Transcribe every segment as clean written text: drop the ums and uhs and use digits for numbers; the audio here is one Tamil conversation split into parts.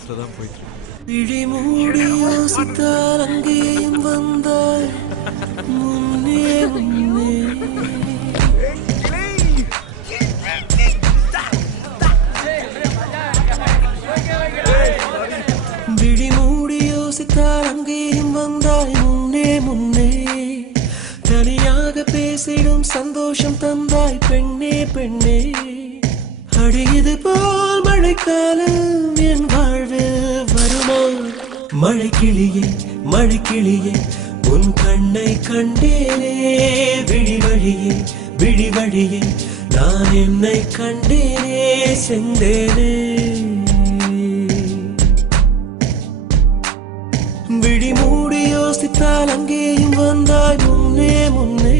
ஃபாஸ்ட்டாக தான் போயிட்டு விழி மூடி யோசித்தால் அங்கேயும் வந்தாய் முன்னே முன்னே விழி மூடி யோசித்தால் அங்கேயும் வந்தாய் முன்னே முன்னே தனியாக பேசிடும் சந்தோஷம் தந்தாய் பெண்ணே பெண்ணே அடியது போல் மழைக்காலம் என் வாழ்வில் வருமா மழைக்கிளியே மழைக்கிளியே உன் கண்ணை கண்டேனே விழி வழியே விழி வழியே நான் என்னை கண்டேனே செந்தேனே விழி மூடி யோசித்தால் அங்கேயும் வந்தாய் முன்னே முன்னே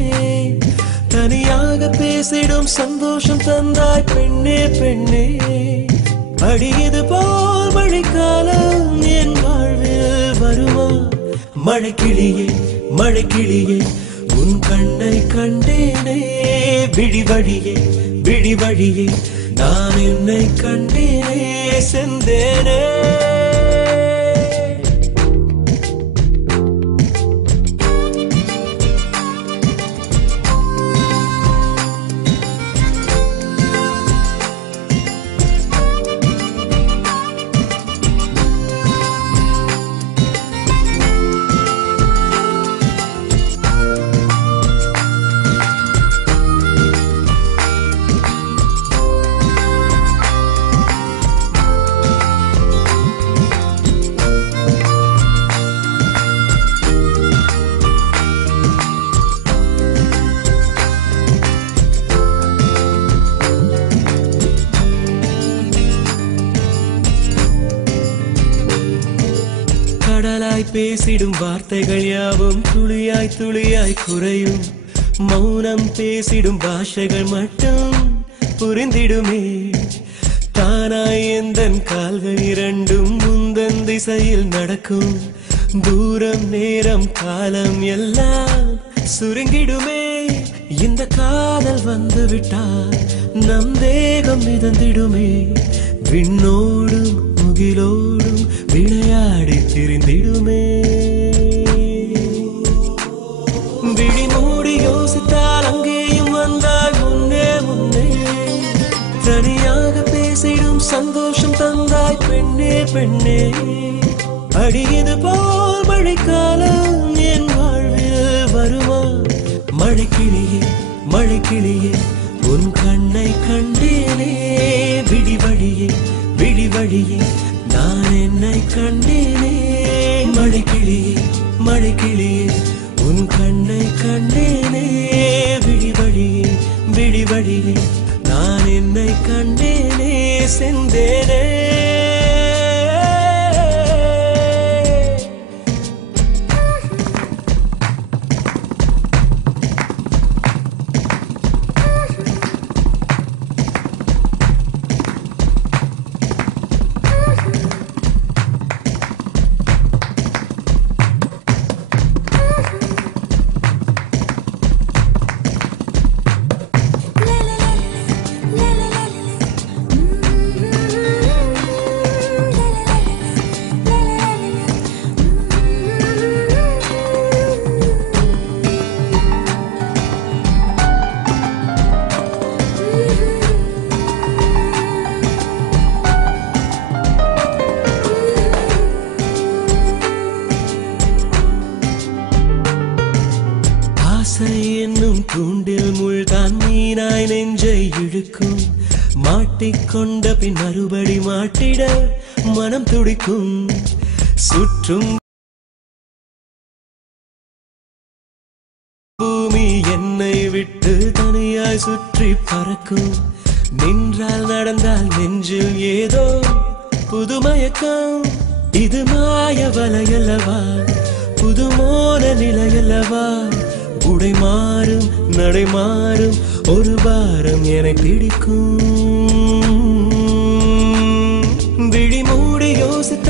தனியாக பேசிடும் சந்தோஷம் தந்தாய் பெண்ணே பெண்ணே அடியது போல் மழைக்காலம் என் வாழ்வில் வருமா மழைக்கிளியே மழைக்கிளியே உன் கண்ணை கண்டேனே விழி வழியே விழி வழியே நான் என்னை கண்டேனே செந்தேனே கடலாய் பேசிடும் வார்த்தைகள் யாவும் துளியாய் துளியாய் குறையும் மௌனம் பேசிடும் பாஷைகள் மட்டும் புரிந்திடுமே தானாய் எந்தன் கால்கள் இரண்டும் முந்தன் திசையில் நடக்கும் தூரம் நேரம் காலம் எல்லாம் சுருங்கிடுமே இந்த காதல் வந்து விட்டால் நம் தேகம் மிதந்திடுமே விண்ணோடும் முகிலோடும் விளையாடி திரிந்திடுமே விழி மூடி யோசித்தால் அங்கேயும் வந்தால் முன்னே முன்னே தனியாக பேசிடும் சந்தோஷம் தந்தாய் பெண்ணே பெண்ணே அடியது போல் மழைக்காலம் என் வாழ்வில் வருமா மழைக்கிளியே மழைக்கிளியே உன் கண்ணை கண்டேனே விழி வழியே விழி வழியே நான் என்னை கண்டேனே மழைக்கிளியே மழைக்கிளியே உன் கண்ணை கண்டேனே விழி வழியே விழி வழியே நான் என்னை கண்டேனே செந்தேனே என்னும் தூண்டில் முள்தான் மீனாய் நெஞ்சை இழுக்கும் மாட்டிக்கொண்ட பின் மறுபடி மாட்டிட மனம் துடிக்கும் சுற்றும் பூமி என்னை விட்டு தனியாய் சுற்றி பறக்கும் நின்றால் நடந்தால் நெஞ்சில் ஏதோ புதுமயக்கம் இது மாய வலையல்லவா புதுமோன நிலையல்லவா உடை மாறும் நடை மாறும் ஒரு வாரம் என்னை பிடிக்கும் விழி மூடி யோசித்த